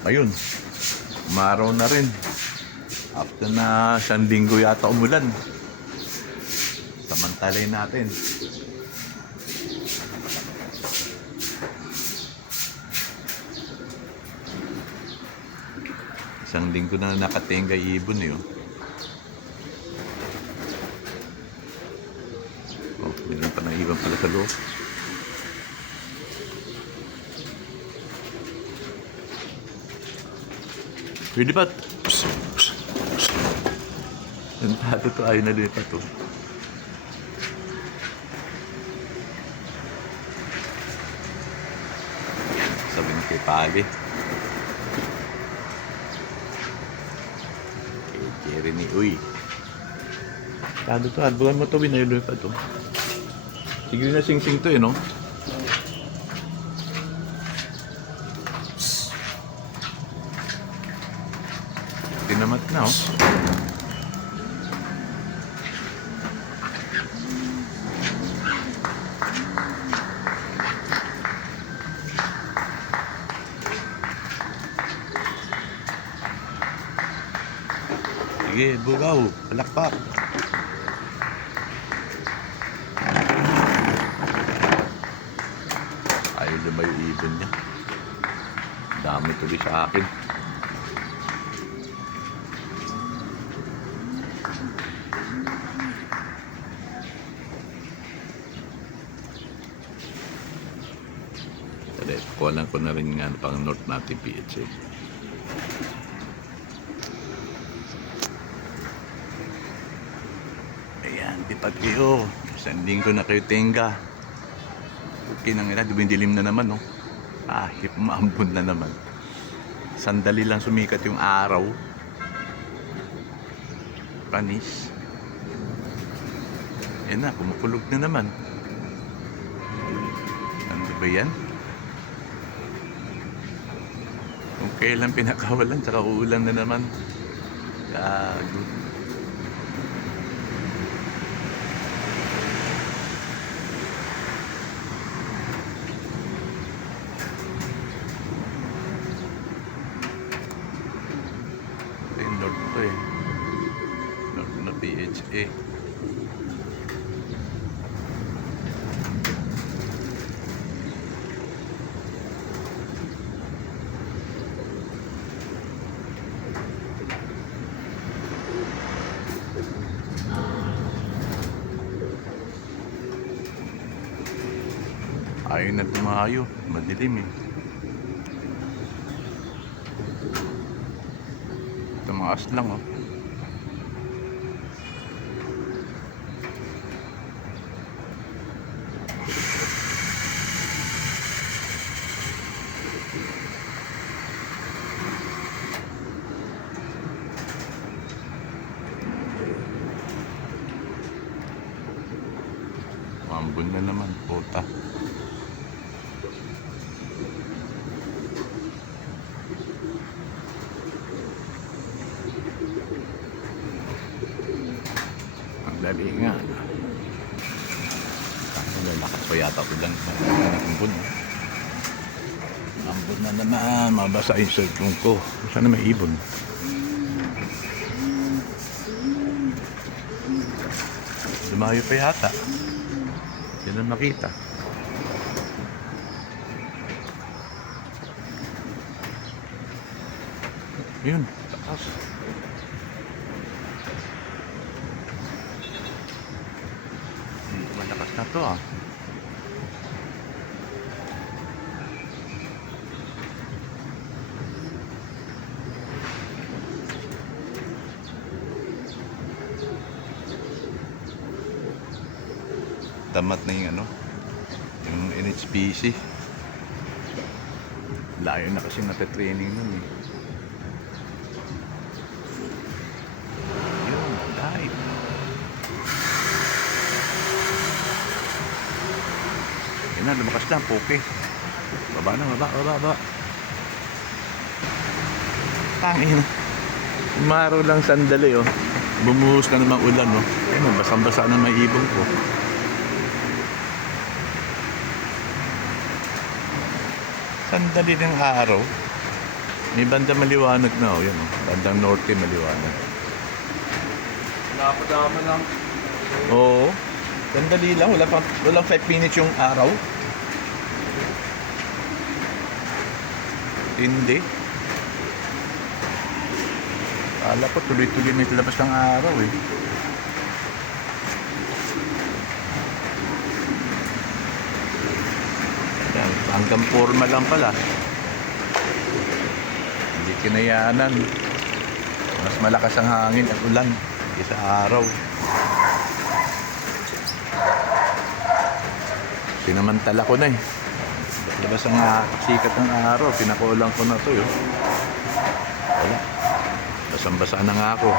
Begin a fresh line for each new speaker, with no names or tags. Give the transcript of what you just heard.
Ayun, umaraw na rin. After na siyang linggo yata umulan. Samantalay natin. Isang linggo na nakatenga ibon eh. Oh, oh meron pa na ibon pala sa loob. Psst. Ang tato to ayaw na lipat to. Sabi ni kay Pali. Kay Jeremy, uy. Tato to, albugan mo to, winayo pa to. Sige na sing-sing to eh, no? Tinamat na, oh. Sige, bugaw. Palakpak. Ayaw yung ibon niya? Dami tuloy sa akin. Kuhanan ko na rin nga pang north natin PHA. Ayan, lipat kayo. Isang linggo na kayo tenga. Okay na nga, dilim na naman, no? Ah, hip maambon na naman. Sandali lang sumikat yung araw. Panis. Yan na, kumukulog na naman. Ano ba yan? Kung kailan pinakawalan, tsaka uulan na naman. Gago. North to eh. North na PHA. Ayaw na tumayo. Madilim eh. Tumaas lang oh. Mambun na naman, puta. Ang dali nga. Ang lalakas pa yata sa ambon. Ambon na naman, mabasa yung cellphone ko. Sana may ibon. Lumayo pa yata. Yan ang makita. Yun, taas. Hmm, Malakas na to ah. Tamat na yung ano, yung NHPC. Layo na kasi nata-training nun eh. Yun, dive. Yan na, lumakas na, poke. Baba na, baba, baba, baba. Tangin na. Umaraw lang sandali, oh. Bumuhos na naman ulan, oh. Ayun, basang-basa na may ibon ko. Sandali ng araw. May banda maliwanag na, oh. Yan, oh. Bandang norte maliwanag.
Napadama lang.
Oo. Sandali lang. Wala pang, walang 5 minutes yung araw. Hindi. Kala ko tuloy-tuloy may labas ng araw eh. Yan, hanggang forma lang pala. Hindi kinayanan. Mas malakas ang hangin at ulan kaysa araw. Pinamantala ko na eh. Labas ang ah, sikat ng araw, pinakulang ko na to yun. Wala. Basang-basa na nga ako.